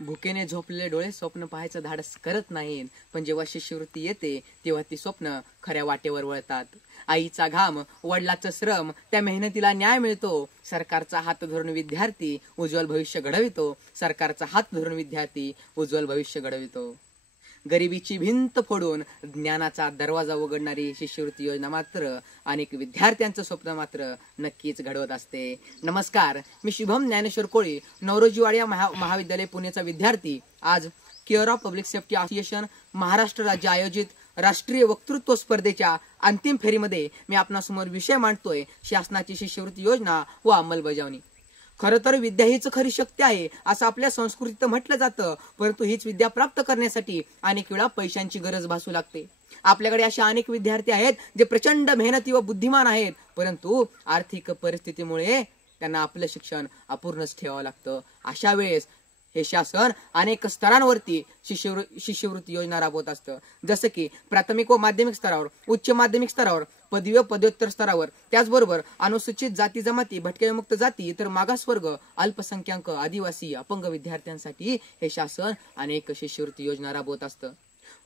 भुकेने झोपलेले डोळे स्वप्न पाहायचं धाडस करत नाहीत, पण जेव्हा शिष्यवृत्ती येते तेव्हा ती स्वप्न खऱ्या वाटेवर वळतात. आईचा घाम, वडिलाचं श्रम, त्या मेहनतीला न्याय मिळतो. सरकारचा हात धरून विद्यार्थी उज्ज्वल भविष्य घडवितो. सरकारचा हात धरून विद्यार्थी उज्ज्वल भविष्य घडवितो. गरिबीची भिंत फोडून ज्ञानाचा दरवाजा उघडणारी शिष्यवृत्ती योजना मात्र अनेक विद्यार्थ्यांचं स्वप्न मात्र नक्कीच घडवत असते. नमस्कार, मी शुभम ज्ञानेश्वर कोळी, नवरोजीवाडिया महाविद्यालय पुणेचा विद्यार्थी. आज care of public safety association Maharashtra राज्य आयोजित राष्ट्रीय वक्तृत्व स्पर्धेच्या अंतिम फेरीमध्ये मी आपणासमोर विषय मांडतोय, शासनाची शिष्यवृत्ती योजना व अंमलबजावणी. खरं तर विद्या हीच खरी शक्ती आहे असं आपल्या संस्कृतीत म्हटलं जातं, परंतु हीच विद्या प्राप्त करण्यासाठी अनेक वेळा पैशांची गरज भासू लागते. आपल्याकडे असे अनेक विद्यार्थी आहेत जे प्रचंड मेहनती व बुद्धिमान आहेत, परंतु आर्थिक परिस्थितीमुळे त्यांना आपलं शिक्षण अपूर्णच ठेवावं लागतं. अशा वेळेस हे शासन अनेक स्तरांवरती शिष्यवृत्ती योजना राबवत असतं, जसं की प्राथमिक व माध्यमिक स्तरावर, उच्च माध्यमिक स्तरावर, पदवी व पदव्युत्तर स्तरावर. त्याचबरोबर अनुसूचित जाती जमाती, भटक्याविमुक्त जाती, इतर मागासवर्ग, अल्पसंख्याक, आदिवासी, अपंग विद्यार्थ्यांसाठी हे शासन अनेक शिष्यवृत्ती योजना राबवत असतं.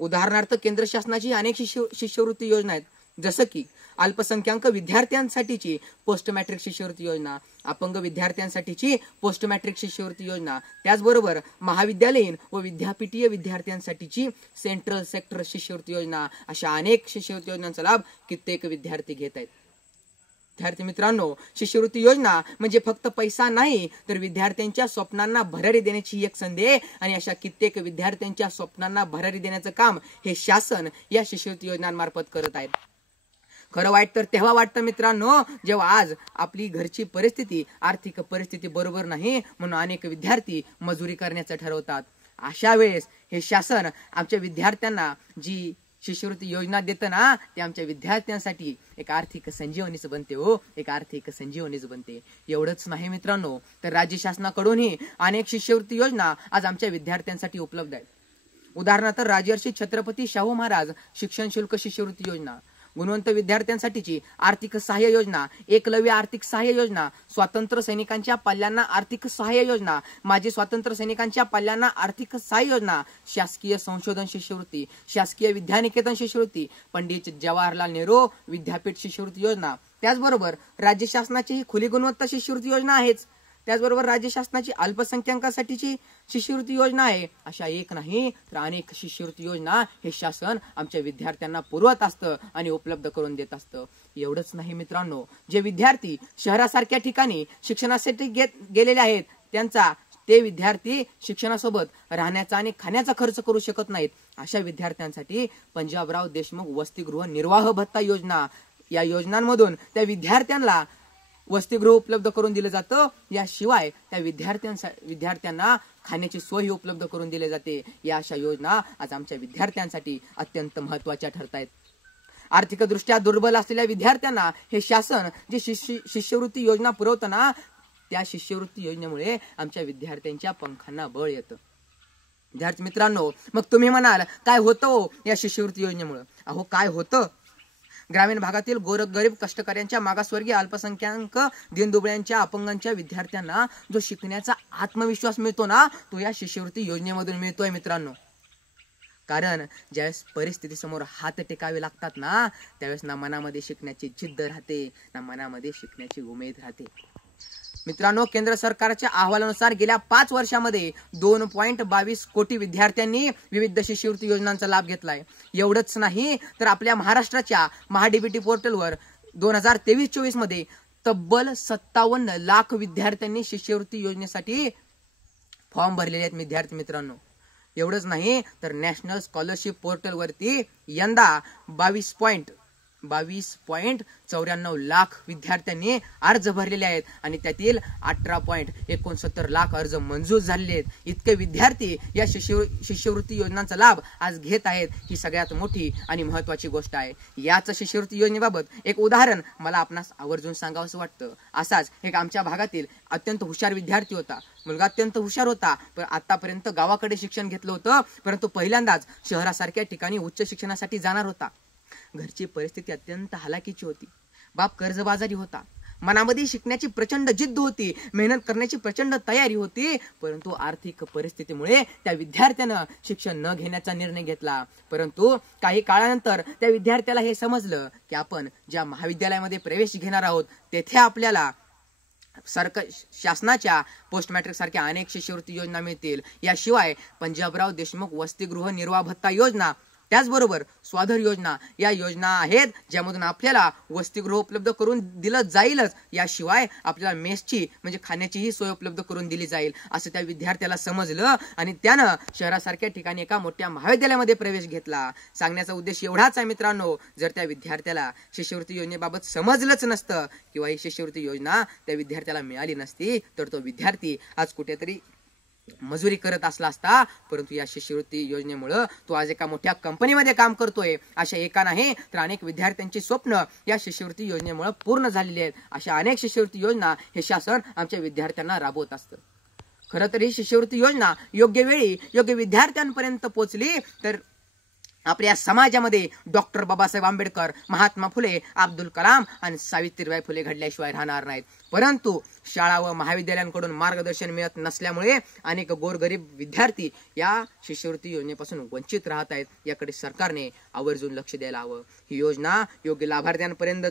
उदाहरणार्थ केंद्र शासनाची अनेक शिष्यवृत्ती योजना आहेत, जसं की अल्पसंख्याक विद्यार्थ्यांसाठीची पोस्ट मॅट्रिक शिष्यवृत्ती योजना, अपंग विद्यार्थ्यांसाठीची पोस्ट मॅट्रिक शिष्यवृत्ती योजना, त्याचबरोबर महाविद्यालयीन व विद्यापीठीय विद्यार्थ्यांसाठीची सेंट्रल सेक्टर शिष्यवृत्ती योजना, अशा अनेक शिष्यवृत्ती योजनांचा लाभ कित्येक विद्यार्थी घेत आहेत. विद्यार्थी मित्रांनो, शिष्यवृत्ती योजना म्हणजे फक्त पैसा नाही, तर विद्यार्थ्यांच्या स्वप्नांना भरारी देण्याची एक संधी आहे. आणि अशा कित्येक विद्यार्थ्यांच्या स्वप्नांना भरारी देण्याचं काम हे शासन या शिष्यवृत्ती योजनांमार्फत करत आहेत. खरं वाईट तर तेव्हा वाटतं मित्रांनो, जेव्हा आज आपली घरची परिस्थिती, आर्थिक परिस्थिती बरोबर नाही म्हणून अनेक विद्यार्थी मजुरी करण्याचं ठरवतात. अशा वेळेस हे शासन आमच्या विद्यार्थ्यांना जी शिष्यवृत्ती योजना देतं ना, ते आमच्या विद्यार्थ्यांसाठी एक आर्थिक संजीवनीच बनते. हो, एक आर्थिक संजीवनीच बनते. एवढंच नाही मित्रांनो, तर राज्य शासनाकडूनही अनेक शिष्यवृत्ती योजना आज आमच्या विद्यार्थ्यांसाठी उपलब्ध आहेत. उदाहरणार्थ राजर्षी छत्रपती शाहू महाराज शिक्षण शुल्क शिष्यवृत्ती योजना, गुणवंत विद्यार्थ्यांसाठीची आर्थिक सहाय्य योजना, एकलव्य आर्थिक सहाय्य योजना, स्वातंत्र्य सैनिकांच्या पाल्यांना आर्थिक सहाय्य योजना, माजी स्वातंत्र्य सैनिकांच्या पाल्यांना आर्थिक सहाय्य योजना, शासकीय संशोधन शिष्यवृत्ती, शासकीय विद्यानिकेतन शिष्यवृत्ती, पंडित जवाहरलाल नेहरू विद्यापीठ शिष्यवृत्ती योजना. त्याचबरोबर राज्य शासनाची ही खुली गुणवत्ता शिष्यवृत्ती योजना आहेच. त्याचबरोबर राज्य शासनाची अल्पसंख्याकांसाठीची शिष्यवृत्ती योजना आहे. अशा एक नाही तर अनेक शिष्यवृत्ती योजना हे शासन आमच्या विद्यार्थ्यांना पुरवत असतं आणि उपलब्ध करून देत असतं. एवढंच नाही मित्रांनो, जे विद्यार्थी शहरासारख्या ठिकाणी शिक्षणासाठी गेलेले आहेत, ते विद्यार्थी शिक्षणासोबत राहण्याचा आणि खाण्याचा खर्च करू शकत नाहीत. अशा विद्यार्थ्यांसाठी पंजाबराव देशमुख वसतिगृह निर्वाह भत्ता योजना, या योजनांमधून त्या विद्यार्थ्यांना वसतिगृह उपलब्ध करून दिलं जातं. याशिवाय त्या विद्यार्थ्यांना खाण्याची सोय उपलब्ध करून दिली जाते. या अशा योजना आज आमच्या विद्यार्थ्यांसाठी अत्यंत महत्वाच्या ठरत आहेत. आर्थिकदृष्ट्या दुर्बल असलेल्या विद्यार्थ्यांना हे शासन जे शिष्यवृत्ती योजना पुरवतं ना, त्या शिष्यवृत्ती योजनेमुळे आमच्या विद्यार्थ्यांच्या पंखांना बळ येतं. विद्यार्थी मित्रांनो, मग तुम्ही म्हणाल काय होतं या शिष्यवृत्ती योजनेमुळे? अहो, काय होतं? ग्रामीण भागातील गरीब कष्टकऱ्यांच्या, मागासवर्गीय, अल्पसंख्याक, दीनदुबळ्यांच्या, अपंगांच्या विद्यार्थ्यांना जो शिकण्याचा आत्मविश्वास मिळतो ना, तो या शिष्यवृत्ती योजनेमधून मिळतोय मित्रांनो. कारण ज्यावेळेस परिस्थितीसमोर हात टेकावे लागतात ना, त्यावेळेस ना मनामध्ये शिकण्याची जिद्द राहते, ना मनामध्ये शिकण्याची उमेद राहते. मित्रांनो, केंद्र सरकारच्या अहवालानुसार गेल्या 5 वर्षांमध्ये 2.22 कोटी विद्यार्थ्यांनी विविध शिष्यवृत्ती योजनांचा लाभ घेतलाय. एवढंच नाही तर आपल्या महाराष्ट्राच्या महाडीबीटी पोर्टलवर 2023-24 मध्ये तब्बल 57 लाख विद्यार्थ्यांनी शिष्यवृत्ती योजनेसाठी फॉर्म भरलेले आहेत. विद्यार्थी मित्रांनो, एवढंच नाही तर नॅशनल स्कॉलरशिप पोर्टलवरती यंदा 22.94 लाख विद्यार्थ्यांनी अर्ज भरलेले आहेत आणि त्यातील 18.69 लाख अर्ज मंजूर झालेले आहेत. इतके विद्यार्थी या शिष्यवृत्ती योजनांचा लाभ आज घेत आहेत. ही सगळ्यात मोठी आणि महत्वाची गोष्ट आहे. याच शिष्यवृत्ती योजनेबाबत एक उदाहरण मला आपणास आवर्जून सांगावंसं वाटतं. असाच एक आमच्या भागातील अत्यंत हुशार विद्यार्थी होता. मुलगा अत्यंत हुशार होता, पण आतापर्यंत गावाकडे शिक्षण घेतलं होतं, परंतु पहिल्यांदाच शहरासारख्या ठिकाणी उच्च शिक्षणासाठी जाणार होता. घरची परिस्थिती अत्यंत हलाखीची होती. बाप कर्जबाजारी होता. मनामध्ये शिकण्याची प्रचंड जिद्द होती, मेहनत करण्याची प्रचंड तयारी होती, परंतु आर्थिक परिस्थितीमुळे त्या विद्यार्थ्यानं शिक्षण न घेण्याचा निर्णय घेतला. परंतु काही काळानंतर त्या विद्यार्थ्याला हे समजलं की आपण ज्या महाविद्यालयामध्ये प्रवेश घेणार आहोत तेथे आपल्याला शासनाच्या पोस्ट मॅट्रिक सारख्या अनेक शिष्यवृत्ती योजना मिळतील. याशिवाय पंजाबराव देशमुख वसतिगृह निर्वाह भत्ता योजना, त्याचबरोबर स्वाधर योजना या योजना आहेत ज्यामधून आपल्याला वसतिगृह उपलब्ध करून दिलं जाईलच, याशिवाय आपल्याला मेसची म्हणजे खाण्याचीही सोय उपलब्ध करून दिली जाईल असं त्या विद्यार्थ्याला समजलं आणि त्यानं शहरासारख्या ठिकाणी एका मोठ्या महाविद्यालयामध्ये प्रवेश घेतला. सांगण्याचा उद्देश एवढाच आहे मित्रांनो, जर त्या विद्यार्थ्याला शिष्यवृत्ती योजनेबाबत समजलंच नसतं किंवा ही शिष्यवृत्ती योजना त्या विद्यार्थ्याला मिळाली नसती तर तो विद्यार्थी आज कुठेतरी मजुरी करत असला असता. परंतु या शिष्यवृत्ती योजनेमुळे तो आज एका मोठ्या कंपनीमध्ये काम करतोय. अशा एका नाही तर अनेक विद्यार्थ्यांची स्वप्न या शिष्यवृत्ती योजनेमुळे पूर्ण झालेली आहेत. अशा अनेक शिष्यवृत्ती योजना हे शासन आमच्या विद्यार्थ्यांना राबवत असतं. खरं तर ही शिष्यवृत्ती योजना योग्य वेळी योग्य विद्यार्थ्यांपर्यंत पोहोचली तर आपल्या समाजामध्ये डॉक्टर बाबासाहेब आंबेडकर, महात्मा फुले, अब्दुल कलाम आणि सावित्रीबाई फुले घडल्याशिवाय राहणार नाहीत. परंतु शाळा व महाविद्यालयांकडून मार्गदर्शन मिळत नसल्यामुळे अनेक गोरगरीब विद्यार्थी या शिष्यवृत्ती योजनेपासून वंचित राहत आहेत. याकडे सरकारने आवर्जून लक्ष द्यायला हवं. ही योजना योग्य लाभार्थ्यांपर्यंत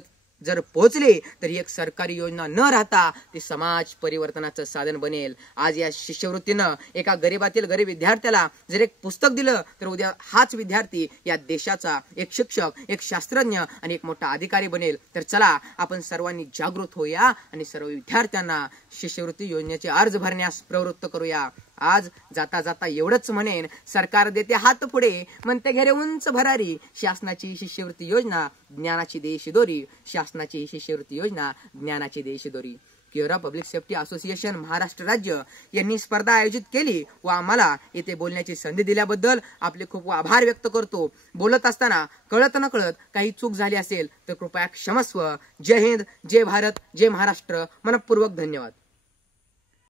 जर पोहोचले तर एक सरकारी योजना न राहता ती समाज परिवर्तनाचं साधन बनेल. आज या शिष्यवृत्तीनं एका गरीबातील गरीब विद्यार्थ्याला जर एक पुस्तक दिलं तर उद्या हाच विद्यार्थी या देशाचा एक शिक्षक, एक शास्त्रज्ञ आणि एक मोठा अधिकारी बनेल. तर चला आपण सर्वांनी जागृत होऊया आणि सर्व विद्यार्थ्यांना शिष्यवृत्ती योजनेचे अर्ज भरण्यास प्रवृत्त करूया. आज जाता जाता एवढंच म्हणेन, सरकार देते हात पुढे म्हणते घेरे उंच भरारी, शासनाची शिष्यवृत्ती योजना ज्ञानाची देश दोरी, शासनाची शिष्यवृत्ती योजना ज्ञानाची देश दोरी. Kerala public safety association Maharashtra राज्य यांनी स्पर्धा आयोजित केली व आम्हाला येथे बोलण्याची संधी दिल्याबद्दल आपले खूप आभार व्यक्त करतो. बोलत असताना कळत न कळत काही चूक झाली असेल तर कृपया क्षमस्व. जय हिंद, जय भारत, जय महाराष्ट्र. मनपूर्वक धन्यवाद.